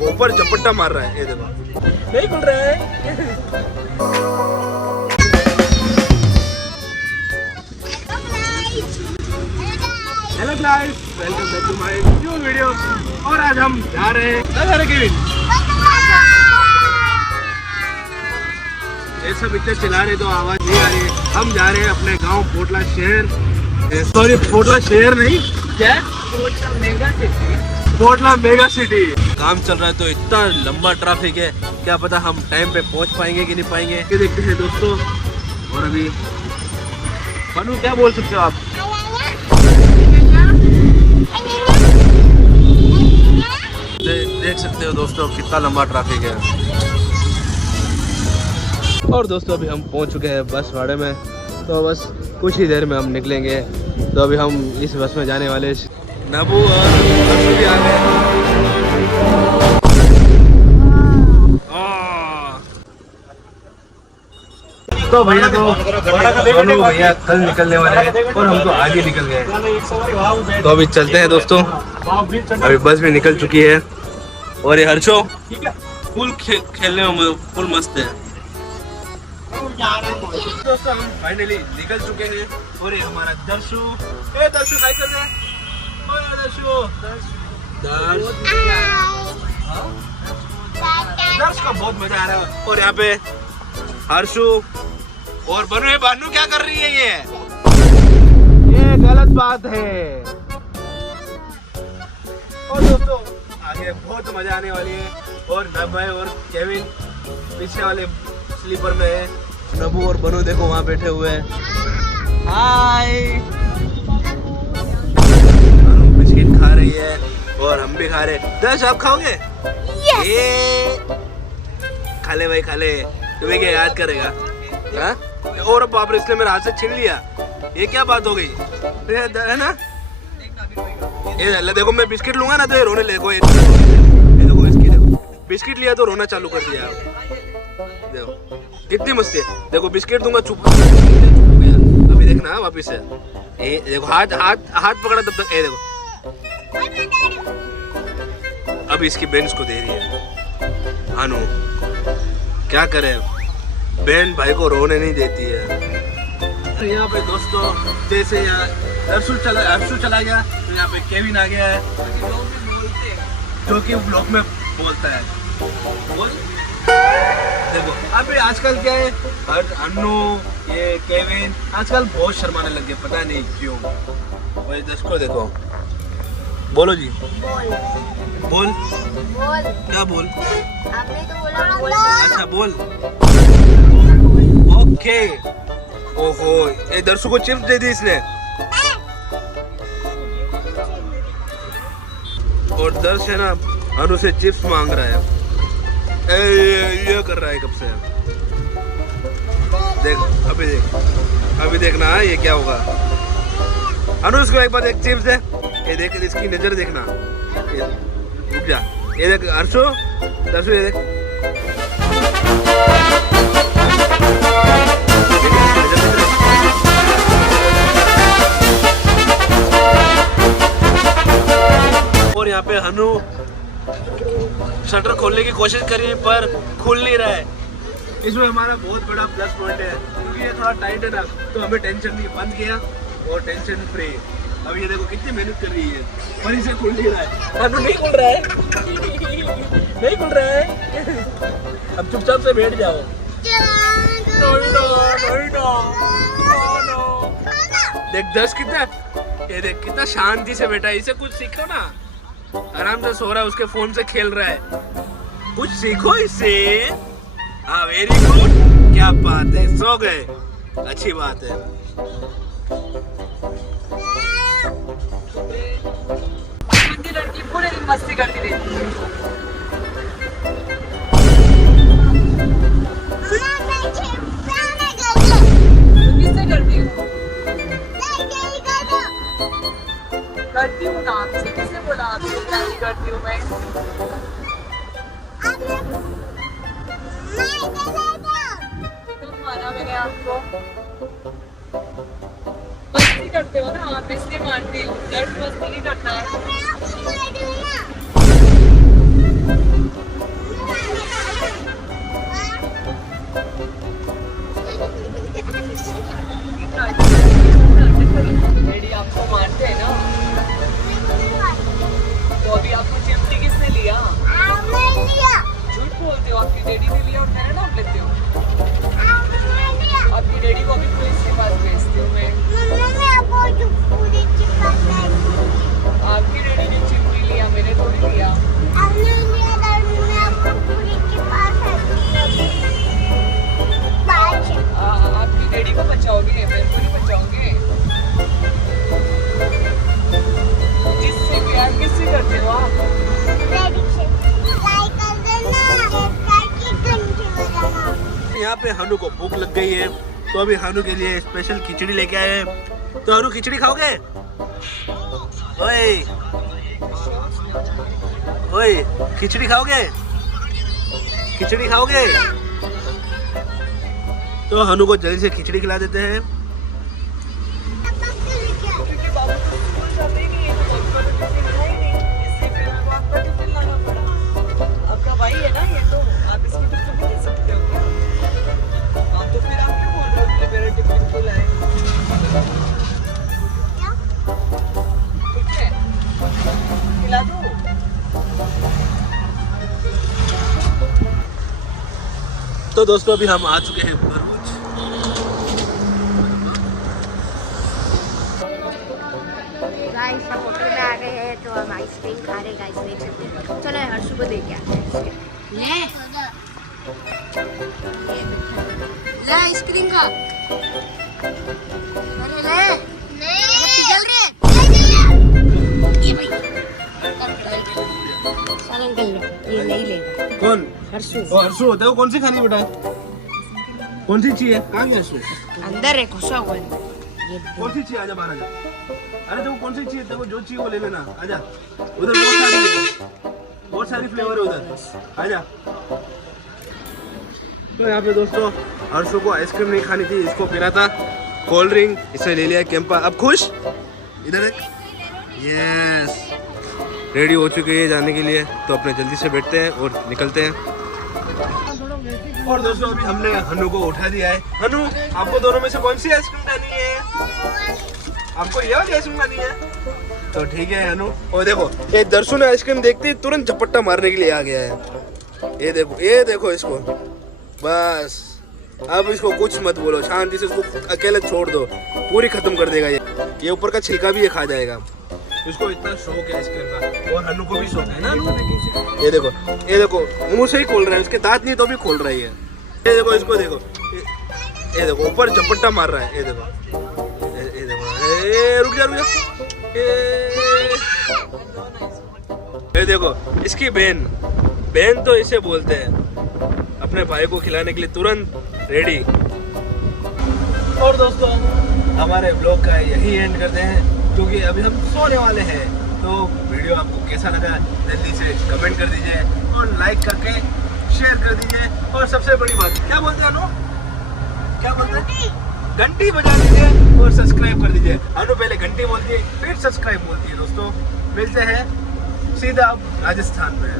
देखो ऊपर झपट्टा मार रहा है, ये देखो नहीं खुल रहा है। Hello guys, welcome back to my new video. और आज हम जा रहे हैं ये सब इतने चिल्ला रहे तो आवाज नहीं आ रही है। हम जा रहे हैं अपने गांव पोटला शहर, सॉरी पोटला शहर नहीं, क्या पोटला मेगा सिटी। काम चल रहा है तो इतना लंबा ट्रैफिक है, क्या पता हम टाइम पे पहुंच पाएंगे कि नहीं पाएंगे, ये देखते हैं दोस्तों। और अभी बनू क्या बोल सकते हो आप? देख सकते हो दोस्तों कितना लंबा ट्रैफिक है। और दोस्तों अभी हम पहुंच चुके हैं बस भाड़े में, तो बस कुछ ही देर में हम निकलेंगे। तो अभी हम इस बस में जाने वाले नबू और हर्षु भी आ गए। तो भैया दोनों भैया कल निकलने वाले हैं और हम तो आगे निकल गए। तो अभी चलते हैं दोस्तों, अभी बस भी निकल चुकी है। और ये हर्षो फुल खेलने में फुल मस्त है। दोस्तों हम फाइनली निकल चुके हैं और ये हमारा दर्शु, दर्शु हाय कर दे, दर्श का बहुत मजा आ रहा है। और यहाँ पे हर्षु और बनू, बानू क्या कर रही है? ये गलत बात है। और दोस्तों आगे बहुत मजा आने वाली है। और नभाई और केविन पीछे वाले स्लीपर में है। नबू और बनू देखो वहाँ बैठे हुए हैं। हाय, बिस्किट खा रही है और हम भी खा रहे हैं। दर्श आप खाओगे? ये खा ले भाई, खा ले, तुम्हें क्या याद करेगा? हाँ? और बाप रे, इसने मेरे हाथ से छीन लिया, ये क्या बात हो गई है ना? ये अल्लाह देखो, मैं बिस्किट लूंगा ना तो ये रोने लगेगा। ये देखो इसकी, देखो बिस्किट लिया तो रोना चालू कर दिया। देखो कितनी मस्ती है। देखो बिस्किट दूंगा चुप हो गया। अभी देखना वापिस से, ये देखो हाथ हाथ हाथ पकड़ा तब तक। ये देखो अब इसकी बहन इसको दे रही है। अनु क्या करे, बहन भाई को रोने नहीं देती है। यहाँ पे दोस्तों जैसे यहाँ हर्षु चला गया तो यहाँ पे केविन आ गया है, जो कि ब्लॉग में बोलता है। बोल देखो अभी आजकल क्या है, अन्नू ये केविन आजकल बहुत शर्माने लग गए, पता नहीं क्यों। वही दर्शकों देखो, बोलो जी, बोल क्या बोल? आपने तो बोला बोल। अच्छा बोल, ओके। ओहो, ये दर्शु को चिप्स दे दी इसने। और दर्श है ना अनु से चिप्स मांग रहा है। ये कर रहा है कब से। देख अभी देखना ये क्या होगा। अनु इसको एक बार एक चिप्स दे, ये देख इसकी नजर देखना। रुक जा, ये देख हर्षु, दर्शु ये देख। और यहाँ पे हनु शटर खोलने की कोशिश करी पर खुल नहीं रहा है। इसमें हमारा बहुत बड़ा प्लस पॉइंट है, क्योंकि ये थोड़ा टाइट है ना, तो हमें टेंशन नहीं, बंद किया और टेंशन फ्री। अब ये देखो कितनी मेहनत कर रही है पर इसे खुल नहीं रहा है। हनु नहीं खुल रहा है, नहीं खुल रहा है। अब चुपचाप से बैठ जाओ। देख दर्श कितना, ये देख कितना शांति से बैठा है। इसे कुछ सीखो ना, आराम से सो रहा है, उसके फोन से खेल रहा है, कुछ सीखो इससे। हाँ वेरी गुड, क्या बात है, सो गए, अच्छी बात है। लड़की पूरे दिन मस्ती करती रहती है। किससे करती हूँ? करती हूँ ना आपसे, किसने बोला आपसे नहीं करती हूँ मैं? तो माना मैंने आपको, मस्ती करते हो ना आप, इसलिए मानती हूँ। मस्ती नहीं करना है। पे हनु को भूख लग गई है, तो अभी हनु के लिए स्पेशल खिचड़ी लेके आए हैं। तो हनु खिचड़ी खाओगे? ओए ओए, खिचड़ी खाओगे? खिचड़ी खाओगे? तो हनु को जल्दी से खिचड़ी खिला देते हैं। क्योंकि बाबू तो स्कूल जाते ही नहीं है, तो आपका तो टिफिन है ही नहीं, इसलिए फिर हमको आपका टिफिन लाना पड़ा। आपका भाई है ना ये, तो आप इसकी टिफिन नहीं दे सकते हो क्या? आप तो फिर आप क्यों बोल रहे हो कि मेरा टिफिन क्यों लाए? ठीक है, खिला दो। तो दोस्तों अभी हम आ चुके हैं भरूच। गाइस हम होटल में आ गए हैं, तो हम आइसक्रीम खा रहे हैं। गाइस देख सकते हैं। चलो हर्षु को दे के आते हैं। ले ले आइसक्रीम का, अरे ले पिघल रहे ये भाई। चल अंकल लो, ये नहीं लेगा। कौन? हर्षु। ओ हर्षु होता है वो। कौन सी खानी बेटा? कौन सी चाहिए? कहाँ गया हर्षु? अंदर है घुसा हुआ है। ये कौन सी चाहिए? आजा बाहर आजा। अरे देखो कौन सी चाहिए, देखो जो चाहिए वो ले लेना। आजा, उधर बहुत सारी फ्लेवर है उधर। आजा। तो यहाँ पे दोस्तों हर्षु को आइसक्रीम नहीं खानी थी, इसको पीना था कोल्ड ड्रिंक, इसे ले लिया कैंपा। अब खुश? इधर देख। यस, रेडी हो चुके हैं जाने के लिए, तो अपने जल्दी से बैठते हैं और निकलते हैं। और दोस्तों अभी हमने हनु को उठा दिया है। हनु, आपको दोनों में से कौन सी आइसक्रीम खानी है? आपको ये वाली आइसक्रीम खानी है? तो ठीक है हनु। और देखो ये दर्शन आइसक्रीम देखते ही तुरंत झपट्टा मारने के लिए आ गया है। ये देखो इसको। बस अब इसको कुछ मत बोलो, शांति से उसको अकेले छोड़ दो, पूरी खत्म कर देगा ये ऊपर का छिलका भी ये खा जाएगा। उसको इतना शौक है आइसक्रीम का, और हनु को भी शौक है ना हनु? ये देखो मुंह से ही खोल रहा है, उसके दांत नहीं तो भी खोल रही है। ये देखो इसको देखो, ये देखो ऊपर झपट्टा मार रहा है। ये देखो रुक जा। ये देखो इसकी बहन तो इसे बोलते हैं, अपने भाई को खिलाने के लिए तुरंत रेडी। और दोस्तों हमारे ब्लॉग का यही एंड करते हैं, क्योंकि अभी हम सोने वाले हैं। तो वीडियो आपको कैसा लगा जल्दी से कमेंट कर दीजिए और लाइक करके शेयर कर दीजिए। और सबसे बड़ी बात, क्या बोलते हैं अनु? क्या बोलते हैं? घंटी बजा दीजिए और सब्सक्राइब कर दीजिए। अनु पहले घंटी बोलती है, फिर सब्सक्राइब बोलती है। दोस्तों मिलते हैं सीधा अब राजस्थान में।